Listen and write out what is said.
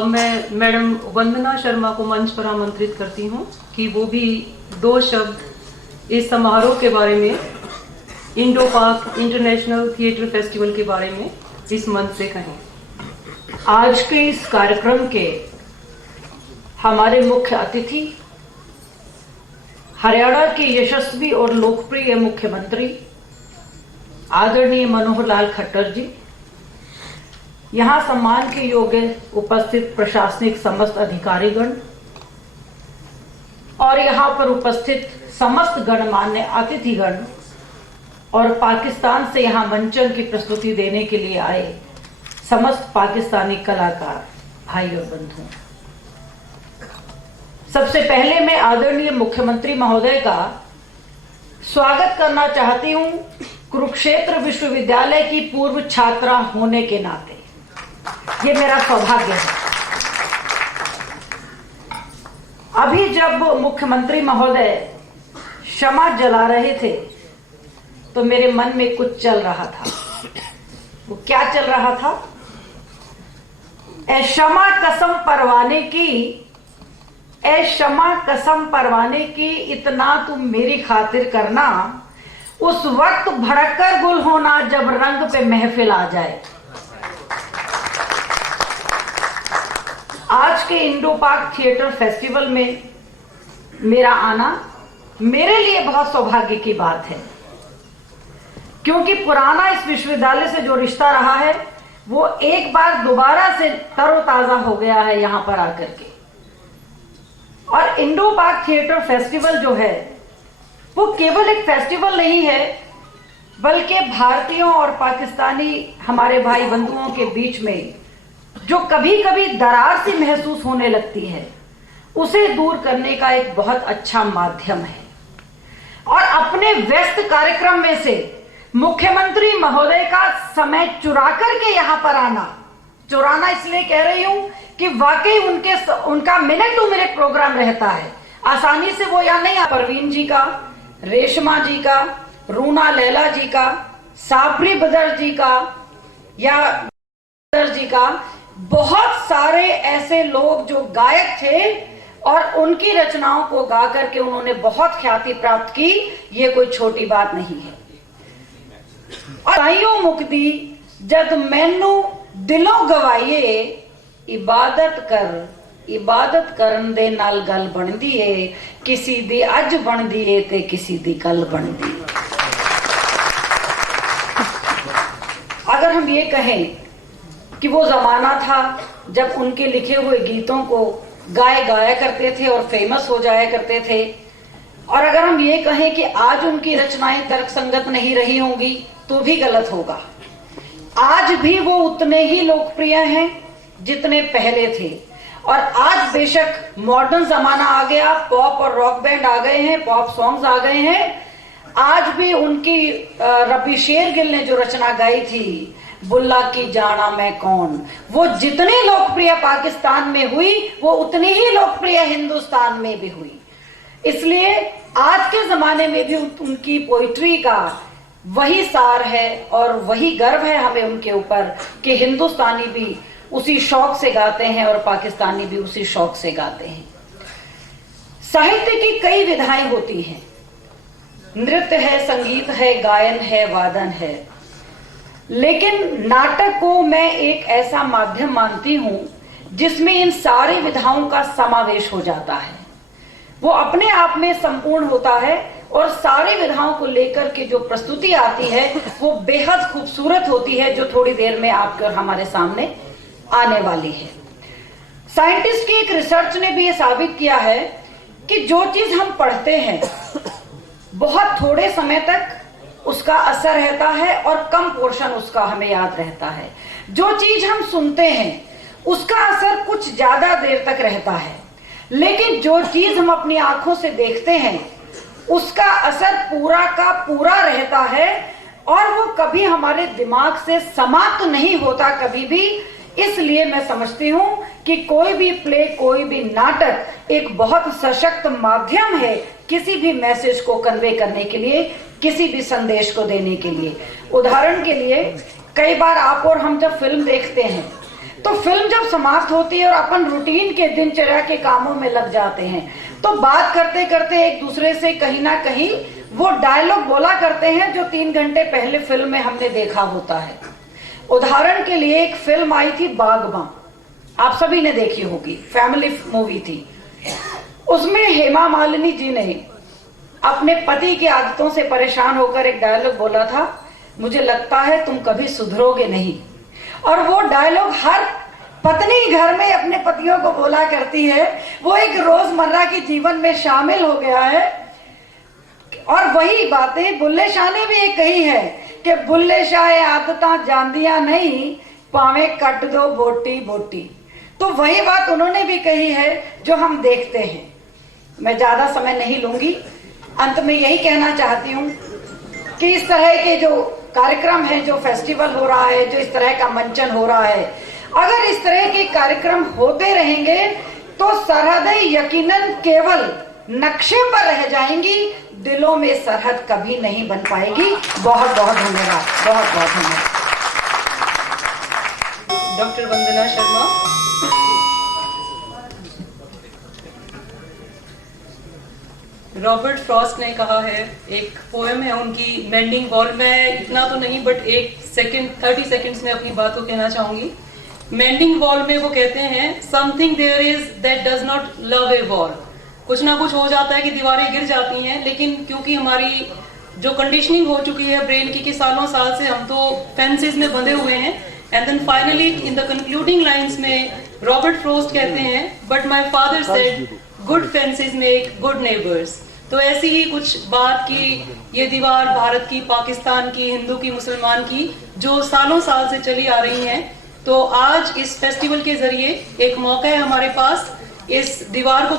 अब मैं मैडम वंदना शर्मा को मंच पर आमंत्रित करती हूँ कि वो भी 2 शब्द इस समारोह के बारे में, इंडो पाक इंटरनेशनल थिएटर फेस्टिवल के बारे में इस मंच से कहें। आज के इस कार्यक्रम के हमारे मुख्य अतिथि हरियाणा के यशस्वी और लोकप्रिय मुख्यमंत्री आदरणीय मनोहर लाल खट्टर जी, यहाँ सम्मान के योग्य उपस्थित प्रशासनिक समस्त अधिकारीगण और यहाँ पर उपस्थित समस्त गणमान्य अतिथिगण और पाकिस्तान से यहाँ मंचन की प्रस्तुति देने के लिए आए समस्त पाकिस्तानी कलाकार भाई और बंधु, सबसे पहले मैं आदरणीय मुख्यमंत्री महोदय का स्वागत करना चाहती हूं कुरुक्षेत्र विश्वविद्यालय की पूर्व छात्रा होने के नाते। ये मेरा सौभाग्य है। अभी जब मुख्यमंत्री महोदय क्षमा जला रहे थे तो मेरे मन में कुछ चल रहा था। वो क्या चल रहा था? ए क्षमा कसम परवाने की, ए क्षमा कसम परवाने की, इतना तुम मेरी खातिर करना, उस वक्त भड़क कर गुल होना जब रंग पे महफिल आ जाए। आज के इंडो पाक थिएटर फेस्टिवल में मेरा आना मेरे लिए बहुत सौभाग्य की बात है, क्योंकि पुराना इस विश्वविद्यालय से जो रिश्ता रहा है वो एक बार दोबारा से तरोताजा हो गया है यहाँ पर आकर के। और इंडो पाक थिएटर फेस्टिवल जो है वो केवल एक फेस्टिवल नहीं है, बल्कि भारतीयों और पाकिस्तानी हमारे भाई बंधुओं के बीच में जो कभी कभी दरार सी महसूस होने लगती है उसे दूर करने का एक बहुत अच्छा माध्यम है। और अपने व्यस्त कार्यक्रम में से मुख्यमंत्री महोदय का समय चुरा करके यहाँ पर आना, चुराना इसलिए कह रही हूं कि वाकई उनका मिनट टू मिनट प्रोग्राम रहता है। आसानी से वो यहाँ नहीं आ। परवीन जी का, रेशमा जी का, रूना लैला जी का, साबरी बदर जी का या बदर जी का, बहुत सारे ऐसे लोग जो गायक थे और उनकी रचनाओं को गा करके उन्होंने बहुत ख्याति प्राप्त की। ये कोई छोटी बात नहीं है। ताइयों मुक्ति जद मैनू दिलों गवाइए, इबादत करन दे नाल गल बनदी है, किसी दी अज बनदी है ते किसी दी कल बनदी। अगर हम ये कहें कि वो जमाना था जब उनके लिखे हुए गीतों को गाया करते थे और फेमस हो जाया करते थे, और अगर हम ये कहें कि आज उनकी रचनाएं तर्कसंगत नहीं रही होंगी तो भी गलत होगा। आज भी वो उतने ही लोकप्रिय हैं जितने पहले थे। और आज बेशक मॉडर्न जमाना आ गया, पॉप और रॉक बैंड आ गए हैं, पॉप सॉन्ग्स आ गए हैं, आज भी उनकी रबी शेर गिल ने जो रचना गाई थी बुल्ला की जाना मैं कौन, वो जितनी लोकप्रिय पाकिस्तान में हुई वो उतनी ही लोकप्रिय हिंदुस्तान में भी हुई। इसलिए आज के जमाने में भी उनकी पोइट्री का वही सार है और वही गर्व है हमें उनके ऊपर कि हिंदुस्तानी भी उसी शौक से गाते हैं और पाकिस्तानी भी उसी शौक से गाते हैं। साहित्य की कई विधाएं होती हैं, नृत्य है, संगीत है, गायन है, वादन है, लेकिन नाटक को मैं एक ऐसा माध्यम मानती हूं जिसमें इन सारी विधाओं का समावेश हो जाता है। वो अपने आप में संपूर्ण होता है और सारी विधाओं को लेकर के जो प्रस्तुति आती है वो बेहद खूबसूरत होती है, जो थोड़ी देर में आपके और हमारे सामने आने वाली है। साइंटिस्ट की एक रिसर्च ने भी ये साबित किया है कि जो चीज हम पढ़ते हैं बहुत थोड़े समय तक उसका असर रहता है और कम पोर्शन उसका हमें याद रहता है। जो चीज हम सुनते हैं उसका असर कुछ ज्यादा देर तक रहता है, लेकिन जो चीज हम अपनी आंखों से देखते हैं उसका असर पूरा का पूरा रहता है और वो कभी हमारे दिमाग से समाप्त नहीं होता कभी भी। इसलिए मैं समझती हूं कि कोई भी प्ले, कोई भी नाटक एक बहुत सशक्त माध्यम है किसी भी मैसेज को कन्वे करने के लिए, किसी भी संदेश को देने के लिए। उदाहरण के लिए कई बार आप और हम जब फिल्म देखते हैं तो फिल्म जब समाप्त होती है और अपन रूटीन के दिनचर्या के कामों में लग जाते हैं, तो बात करते करते एक दूसरे से कहीं ना कहीं वो डायलॉग बोला करते हैं जो 3 घंटे पहले फिल्म में हमने देखा होता है। उदाहरण के लिए एक फिल्म आई थी बागबान, आप सभी ने देखी होगी, फैमिली मूवी थी। उसमें हेमा मालिनी जी ने अपने पति की आदतों से परेशान होकर एक डायलॉग बोला था, मुझे लगता है तुम कभी सुधरोगे नहीं। और वो डायलॉग हर पत्नी घर में अपने पतियों को बोला करती है, वो एक रोजमर्रा के जीवन में शामिल हो गया है। और वही बातें बुल्ले शाह ने भी एक कही है कि बुल्ले शाह आदतां जानदिया नहीं, पावे कट दो बोटी बोटी। तो वही बात उन्होंने भी कही है जो हम देखते हैं। मैं ज्यादा समय नहीं लूंगी, अंत में यही कहना चाहती हूँ कि इस तरह के जो कार्यक्रम है, जो फेस्टिवल हो रहा है, जो इस तरह का मंचन हो रहा है, अगर इस तरह के कार्यक्रम होते रहेंगे तो सरहदें यकीनन केवल नक्शे पर रह जाएंगी, दिलों में सरहद कभी नहीं बन पाएगी। बहुत बहुत धन्यवाद, बहुत बहुत धन्यवाद। डॉक्टर वंदना शर्मा। रॉबर्ट फ्रॉस्ट ने कहा है, एक पोएम है उनकी मेंडिंग वॉल, मैं इतना तो नहीं बट 30 सेकंड्स में अपनी बात को कहना चाहूंगी। मेंडिंग वॉल में वो कहते हैं, something there is that does not love a wall. कुछ ना कुछ हो जाता है कि दीवारें गिर जाती हैं, लेकिन क्योंकि हमारी जो कंडीशनिंग हो चुकी है ब्रेन की कि सालों साल से हम तो फेंसेस में बंधे हुए हैं। And then finally in the concluding lines में रॉबर्ट फ्रॉस्ट कहते हैं, but my father said good fences make good neighbours. तो ऐसी ही कुछ बात की ये दीवार भारत की, पाकिस्तान की, हिंदू की, मुसलमान की, जो सालों साल से चली आ रही हैं। तो आज इस फेस्टिवल के जरिए एक मौका है हमारे पास इस दीवार को